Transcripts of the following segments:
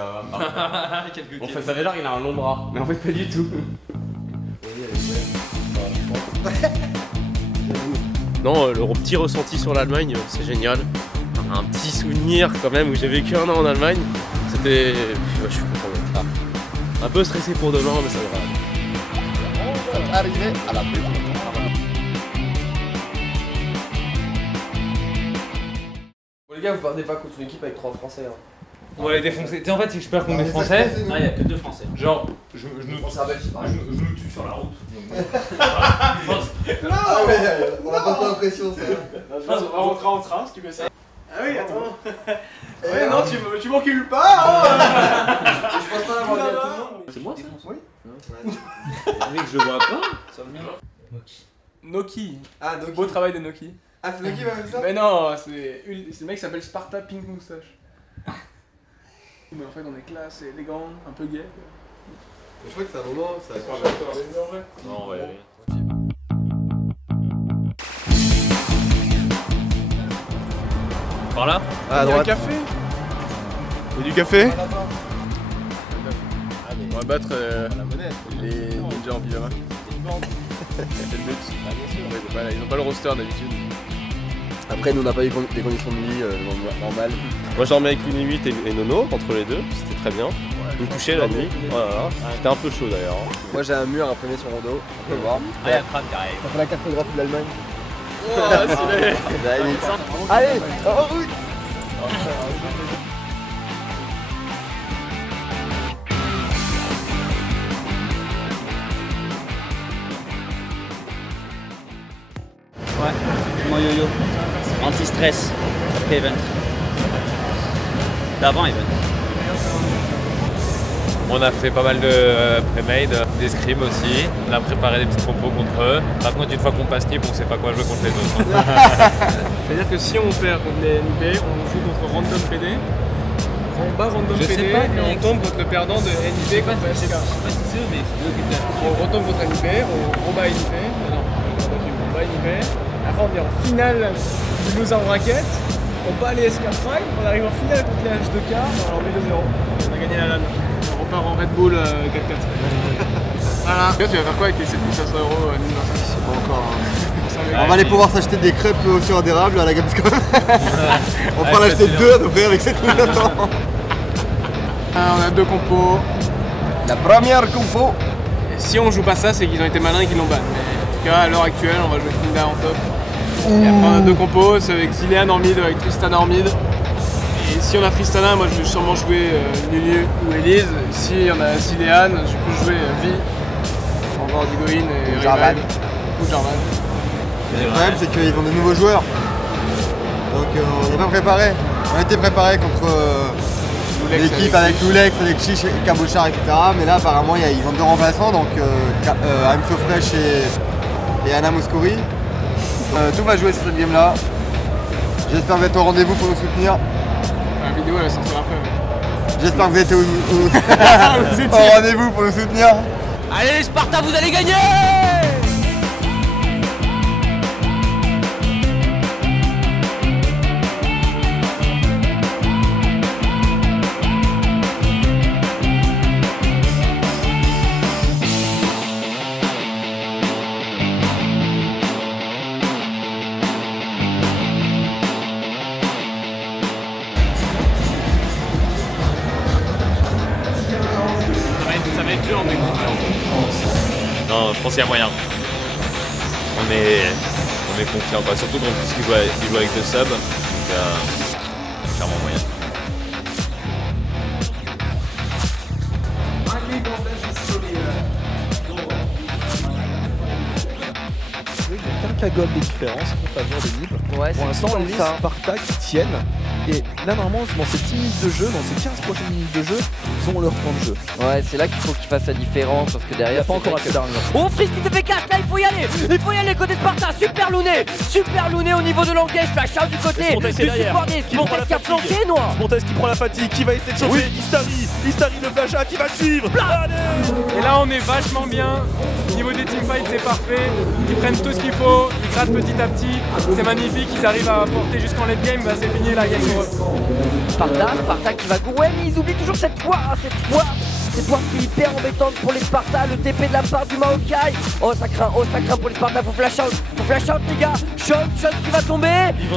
On fait ça genre il a un long bras, mais en fait pas du tout. Non, le petit ressenti sur l'Allemagne, c'est génial. Un petit souvenir quand même où j'ai vécu un an en Allemagne. C'était... je suis content d'être là. Un peu stressé pour demain, mais ça va. On va arriver à la pub. Bon les gars, vous partez pas contre une équipe avec 3 Français. Hein. On va les défoncer. Tu sais, en fait, si je perds contre des Français, Ah, il y a que 2 Français. genre, je nous tue sur la route. Ah ouais, on a pas trop l'impression ça. Je pense qu'on va rentrer en train, ce qui fait ça. Ah oui, attends. Ouais, non, tu m'encules pas, hein. Je pense pas avoir dit à tout le monde. C'est moi ça? Oui. Mec, je le vois pas. Noki. Ah, Noki. Beau travail de Noki. Ah, c'est Noki qui m'a fait ça? Mais non, c'est le mec qui s'appelle Sparta Pink Moustache. Mais en fait, on est classe et élégant, un peu gay. Je crois que c'est un moment, ça a Non, ouais. Par là? Ah, à Il y a un droite. café. Il y a du café? On va battre les ninjas en pyjama. C'est le but. Ils ont pas le roster d'habitude. Après, nous on n'a pas eu des conditions de nuit normales. Moi je dormais avec une 8 et Nono, entre les deux, c'était très bien. Ils me touchaient la nuit, voilà. C'était un peu chaud d'ailleurs. Moi j'ai un mur imprimé sur mon dos, on peut voir. Ah, il y a Crane qui arrive. Ça fait la cartographie de l'Allemagne. Oh, Allez, en route. Ouais, mon yo-yo. Anti-stress, après event. D'avant event. On a fait pas mal de pré-made, d'escrime aussi. On a préparé des petits compos contre eux. Par contre, une fois qu'on passe NIP, on sait pas quoi jouer contre les autres. C'est-à-dire que si on perd contre les NIP, on joue contre Random PD. On bat Random Je sais PD pas, et mais- on tombe contre le perdant de NIP contre SK. On retombe contre NIP, on bat NIP. Non, on bat NIP. Après on vient en finale du loser en raquette. On bat les SK Prime. On arrive en finale contre les H2K. On leur met 2-0. On a gagné la LAN. On repart en Red Bull 4-4. Voilà. Tu vas faire quoi avec les 7500 € C'est pas encore. On va aller pouvoir s'acheter des crêpes au sirop d'érable à la Gamescom. On peut en acheter 2 à peu près avec 7500. On a 2 compos. La première compo. Et si on joue pas ça, c'est qu'ils ont été malins et qu'ils l'ont ban. Mais en tout cas, à l'heure actuelle, on va jouer Kinda en top. Et après, on a 2 compos, c'est avec Zilean en mid, avec Tristana en mid. Et si on a Tristana, moi je vais sûrement jouer Lulu ou Elise. Si on a Zilean, je peux jouer Vi. On va voir Digoin et Jarvan. Rival. Ou Jarvan. Le problème c'est qu'ils ont des nouveaux joueurs. Donc on n'est pas préparé. On a été préparé contre l'équipe avec Loulex, avec Chiche, Cabochard, etc. Mais là apparemment ils ont 2 remplaçants, donc Amso Fresh et Anna Mouskouri. Tout va jouer sur cette game là. J'espère que vous êtes au rendez-vous pour nous soutenir. La vidéo elle va sortir après. Mais... J'espère que vous êtes au rendez-vous pour nous soutenir. Allez Sparta, vous allez gagner! Ça va être dur, on est confiant. Non, je pense qu'il y a moyen. On est confiant, quoi. Surtout quand ils jouent avec 2 subs. Donc, clairement moyen. Il y a qu'un cagole de différence en faveur de Nib. Ouais, Pour l'instant, les Sparta qui tiennent. Et là, normalement, dans ces 10 minutes de jeu, dans ces 15 prochaines minutes de jeu, ils ont leur temps de jeu. Ouais, c'est là qu'il faut qu'il fasse la différence parce que Il n'y derrière. a pas encore assez d'armure. Oh, Fritz qui s'est fait cash, là il faut y aller! Il faut y aller côté Sparta! Super Louné au niveau de l'engage, flash out du côté Spontes est du derrière. support des Qui prend Spontes la qui a fatigue. flanqué, Noir! Spontes qui prend la fatigue, qui va essayer de chauffer. Istari le flash out, qui va suivre. Allez. Et là on est vachement bien. Au niveau des teamfights c'est parfait. Ils prennent tout ce qu'il faut. Ils strat petit à petit, c'est magnifique, ils arrivent à porter jusqu'en late game, bah c'est fini la game pour eux. Sparta qui va ouais mais ils oublient toujours cette fois qui est hyper embêtante pour les Sparta, le TP de la part du Maokai. Oh ça craint pour les Sparta, faut flash out les gars. Shot qui va tomber, ils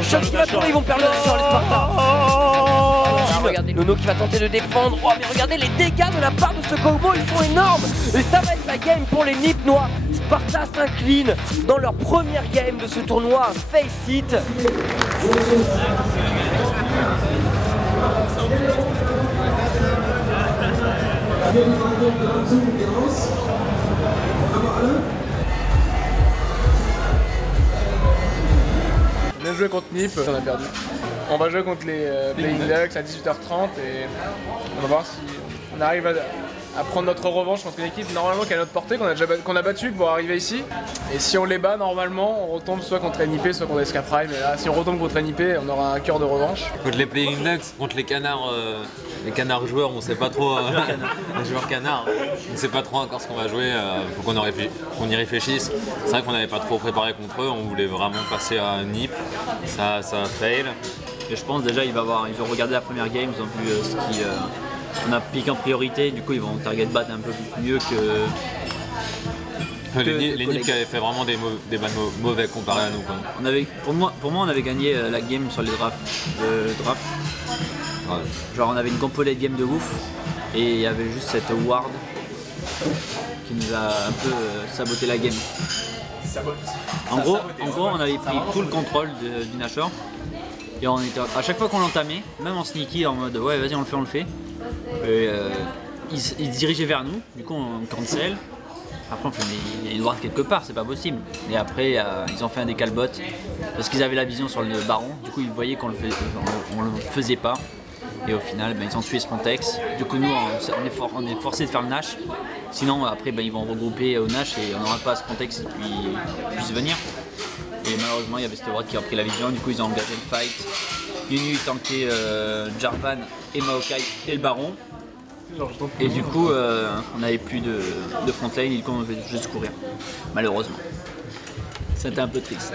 vont perdre le nashor les Sparta. Regardez Nono qui va tenter de défendre, oh mais regardez les dégâts de la part de ce combo, ils sont énormes. Et ça va être la game pour les Nipnois. Sparta s'incline dans leur première game de ce tournoi, face it. On a joué contre Nip, on a perdu. On va jouer contre les Playing Lux à 18h30 et on va voir si on arrive à prendre notre revanche contre une équipe normalement qui est à notre portée, qu'on a battu pour arriver ici. Et si on les bat normalement, on retombe soit contre NIP, soit contre SK Prime. Et là, si on retombe contre NIP, on aura un cœur de revanche. Contre les Playing Lux, contre les canards joueurs, on sait pas trop. Les joueurs canards, on sait pas trop encore ce qu'on va jouer. Faut qu'on y réfléchisse. C'est vrai qu'on n'avait pas trop préparé contre eux. On voulait vraiment passer à NIP. Ça a fail. Et je pense déjà ils vont regarder la première game, ils ont vu ce qu'on a piqué en priorité, du coup ils vont target bat un peu mieux que les NIP qui avaient fait vraiment des balles mauvais comparé à nous. Quoi. Pour moi on avait gagné la game sur les drafts. Ouais. Genre on avait une compo late game de ouf et il y avait juste cette ward qui nous a un peu saboté la game. En gros on avait pris tout le contrôle du nashor. Et on était, à chaque fois qu'on l'entamait, même en sneaky, en mode ouais vas-y on le fait. Et, ils se dirigeaient vers nous, du coup on cancel. Après on fait mais il y a une ward quelque part, c'est pas possible. Et après ils ont fait un décalbot parce qu'ils avaient la vision sur le baron, du coup ils voyaient qu'on le faisait pas. Et au final ils ont tué Spontex. Du coup nous on est forcé de faire le Nash. Sinon après ils vont regrouper au Nash et on n'aura pas Spontex et puis puisse venir. Et malheureusement il y avait cette ward qui a pris la vision, du coup ils ont engagé le fight. Yunu tanké Jarvan et Maokai et le baron. Et du coup on n'avait plus de front lane et du coup on devait juste courir. Malheureusement. C'était un peu triste.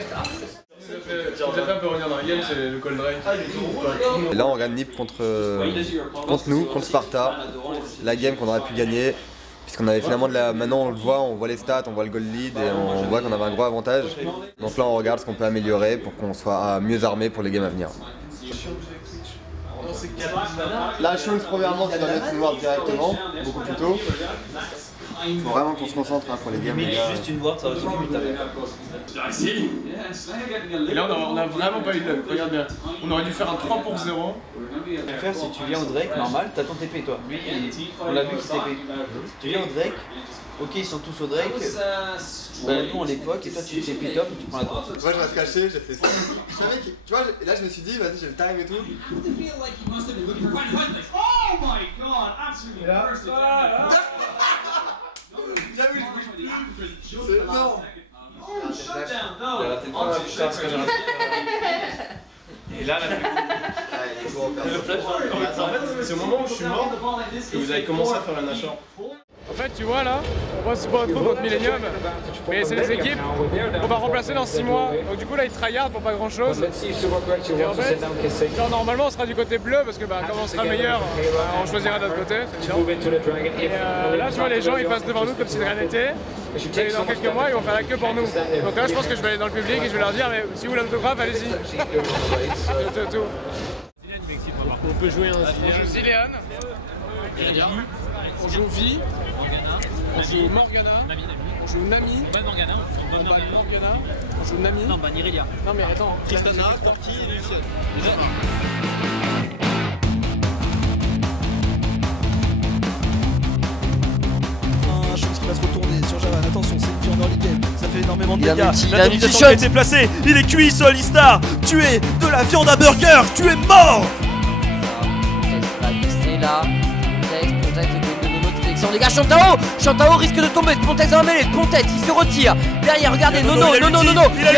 Là on regarde Nip contre nous, contre Sparta. La game qu'on aurait pu gagner. Puisqu'on avait finalement maintenant on le voit, on voit les stats, on voit le goal lead et on voit qu'on avait un gros avantage. Donc là on regarde ce qu'on peut améliorer pour qu'on soit mieux armé pour les games à venir. La chose premièrement c'est d'en une ward directement, beaucoup plus tôt. Il faut vraiment qu'on se concentre pour les games. Juste une ward ça va suffire vite. Et là on a vraiment pas eu de luck, regarde bien. On aurait dû faire un 3 pour 0. Faire si tu viens au Drake, normal, t'as ton TP toi. Lui, on l'a vu qu'il TP. Tu viens au Drake, ok ils sont tous au Drake. Bah, nous on les poke et toi tu TP top et tu prends la tour. Moi je reste caché, j'ai fait ça. Je savais que, tu vois, là je me suis dit, vas-y j'ai le time et tout. Et là, jamais je bouge plus. C'est énorme. Et là, le flash. En fait, c'est au moment où je suis mort que vous avez commencé à faire la nashor. En fait, tu vois là, on voit ce trop contre Millennium, mais c'est des équipes qu'on va remplacer dans 6 mois. Donc du coup là, ils tryhard pour pas grand chose. Et en fait, genre, normalement on sera du côté bleu parce que comme on sera meilleur, on choisira d'autre côté. Et là, tu vois, les gens ils passent devant nous comme si de rien n'était. Et dans quelques mois, ils vont faire la queue pour nous. Donc là, je pense que je vais aller dans le public et je vais leur dire, mais si vous voulez l'autographe, allez-y. On peut jouer un On joue Zilean, on joue Vi, on joue Morgana, on joue Nami, on joue Nami. Non, bah Nirelia. Non mais attends, Tristana, Porky et Lucian. Chose qui va se retourner sur Javan, attention c'est une vie en early game, ça fait énormément de Il a dégâts. multi, La domination qui a été placée, il est cuit Solistar, tu es de la viande à burger, tu es mort. C'est là, Spontex, le de Nono qui sélectionne les gars, Chantao risque de tomber, Spontex dans la mêlée, Spontex il se retire, derrière regardez Nono, il a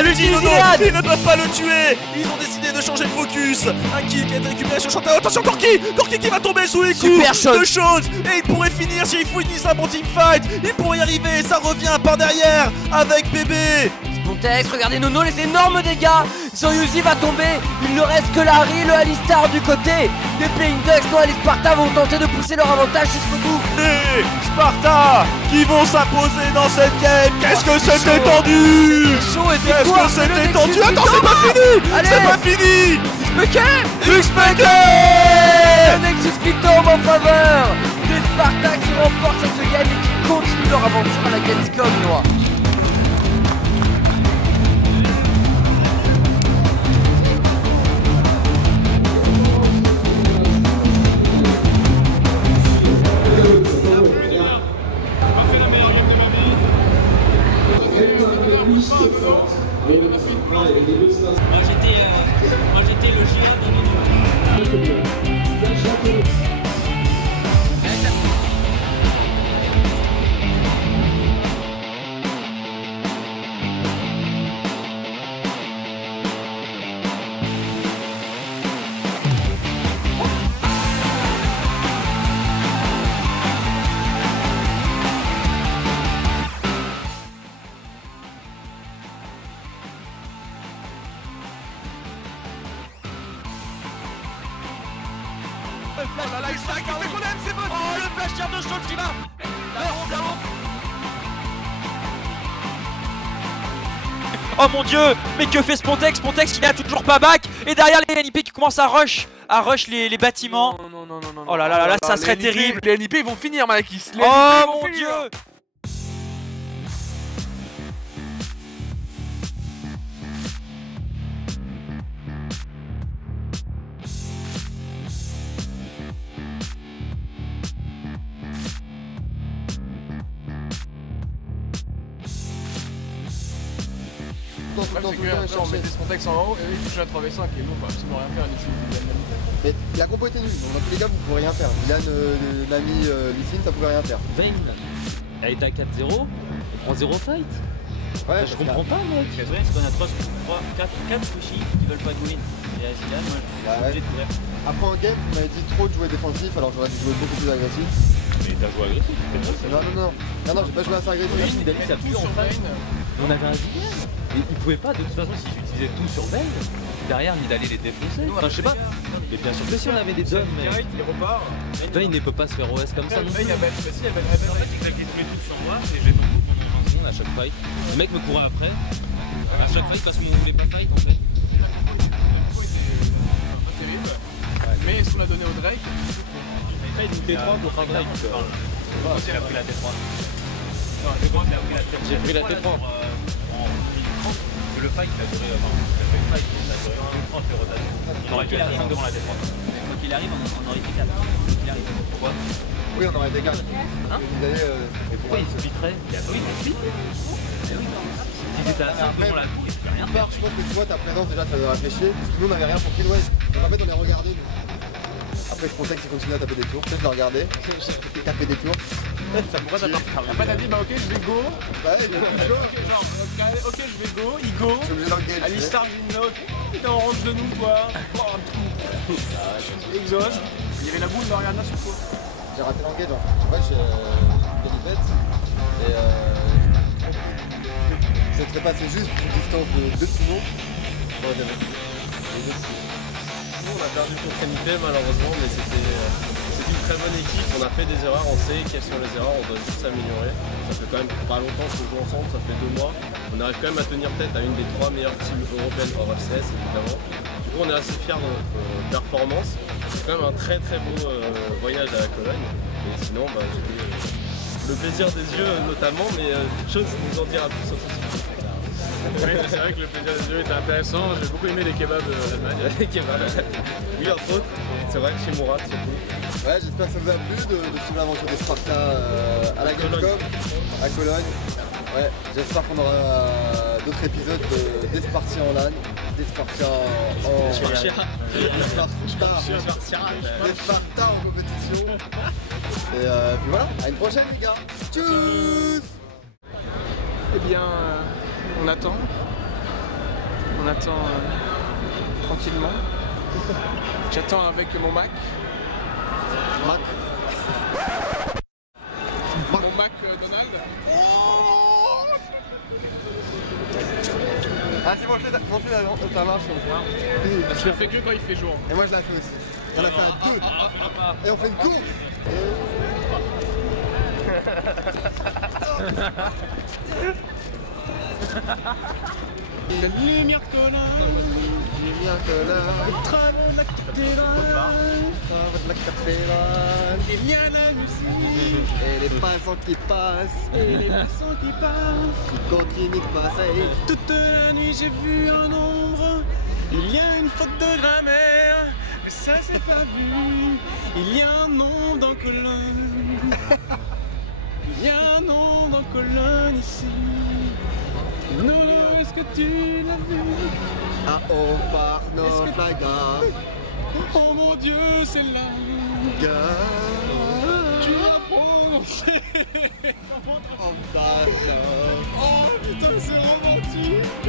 l'ulti, Nono, ils ne peuvent pas le tuer, ils ont décidé de changer de focus, un kill qui a été récupéré sur Chantao, attention Corki qui va tomber sous les coups de Shones, et il pourrait finir s'il finit un bon teamfight, il pourrait y arriver, ça revient par derrière avec Bébé. Spontex, regardez Nono, les énormes dégâts. Soyuzi va tomber, il ne reste que Larry, le Alistar du côté des Playing Ducks. Non, les Sparta vont tenter de pousser leur avantage jusqu'au bout. Les Sparta qui vont s'imposer dans cette game. Qu'est-ce que c'était tendu! Qu'est-ce que c'était tendu! Attends, c'est pas fini! C'est pas fini! Le Nexus qui tombe en faveur des Sparta qui remportent cette game et qui continuent leur aventure à la Gamescom, Noah. Moi j'étais le géant de Oh mon dieu, mais que fait Spontex? Spontex il a toujours pas back. Et derrière les NIP qui commencent à rush les bâtiments. Non. Oh là là là, ça serait terrible. Les NIP ils vont finir, Malakis. Oh mon dieu. On mettait Spontex en haut et il touchait à 3v5 et nous on peut absolument rien faire ici. Mais la compo était nulle, donc dans tous les cas vous pouvez rien faire. Dylan, l'ami Lysine, ça pouvait rien faire. Vayne, elle est à 4-0, on prend 0 fight. Ouais, je comprends pas mec. C'est vrai, parce qu'on a 4 squishy qui veulent pas de win. Et à Zidane, moi je suis obligé de courir. Après en game, vous m'avez dit trop de jouer défensif, alors j'aurais dû jouer beaucoup plus agressif. Mais t'as joué agressif? Non, j'ai pas joué assez agressif. On avait un Zidane. Et il pouvait pas, de toute façon, si j'utilisais tout sur Vayne, derrière il allait les défoncer. Enfin, je sais pas. Mais bien sûr que si on avait des dums, mais. Vayne ne peut pas se faire OS comme ça non plus. En fait, il claquait tous les trucs sur moi et j'ai tout pendant 1 seconde à chaque fight. Le mec me courait après, à chaque fight parce qu'il ne voulait pas fight en fait. Mais est-ce qu'on a donné au Drake? Il a une T3 contre un Drake. J'ai pris la T3. J'ai pris la T3. Le fight a duré, le fight a duré 1 minute 30 de rotation. Il aurait pu la 5 devant la T3. Quoi qu'il arrive, on aurait été 4. Quoi qu'il arrive. Pourquoi? Oui, on aurait été 4. Hein? Mais pourquoi il splitterait? Oui, il split. S'ils étaient à 5 devant la tour, il ne fait rien. Je pense que toi, ta présence déjà, ça devait réfléchir. Parce que nous, on n'avait rien pour Kill West. Donc en fait, on est regardé. Après, Spontex, il continue à taper des tours. Peut-être le regarder. Taper des tours. Pourquoi t'as pas? Après, t'as dit, bah ok, je vais go. Bah ouais, il est plus chaud. Ok, je vais go, il go. Je suis obligé d'engager. Alistar, j'ai une note. T'es en range de nous, quoi. Exhaust. Il y avait la boule de Mariana sur quoi? J'ai raté l'engage. Ouais, j'ai fait des bêtes. Et je serais passé juste une distance de 2 Simons. Nous on a perdu contre NIP malheureusement, mais c'était une très bonne équipe. On a fait des erreurs, on sait quelles sont les erreurs, on doit juste s'améliorer. Ça fait quand même pas longtemps qu'on joue ensemble, ça fait 2 mois. On arrive quand même à tenir tête à une des 3 meilleures teams européennes hors FCS évidemment. Du coup on est assez fiers de notre performance. C'est quand même un très beau voyage à la Cologne. Et sinon j'ai eu le plaisir des yeux notamment, mais chose nous en dira plus sur ce sujet. Oui, c'est vrai que le plaisir des yeux était intéressant. J'ai beaucoup aimé les kebabs d'Allemagne. Les kebabs. Oui, entre autres. C'est vrai, chez Mourad surtout. Ouais, j'espère que ça vous a plu de suivre l'aventure des Sparta à la Gamescom, à Cologne. Ouais, j'espère qu'on aura d'autres épisodes des Spartiens en LAN, des Spartiens en... Des Sparta en compétition. Et puis voilà, à une prochaine les gars. Tchuss. Eh bien, on attend tranquillement. J'attends avec mon Mac. Mon Mac Donald. montrer ta marche comme ça. Je le fais que quand il fait jour. Et moi je la fais aussi. On l'a fait à deux. Et on fait une course. La lumière collant. Travaux de la cathédrale. Il y a la musique. Et les passants qui passent. Et les passants qui passent. Qui continuent de passer. Toute la nuit j'ai vu un ombre. Il y a une faute de grammaire. Mais ça c'est pas vu. Il y a un nom dans colonne. Il y a un nom dans colonne ici. Nono, est-ce que tu l'as vu? Ah oh, par notre gare. Oh mon Dieu, c'est là. Tu as prononcé. Oh, Oh putain, c'est romantique.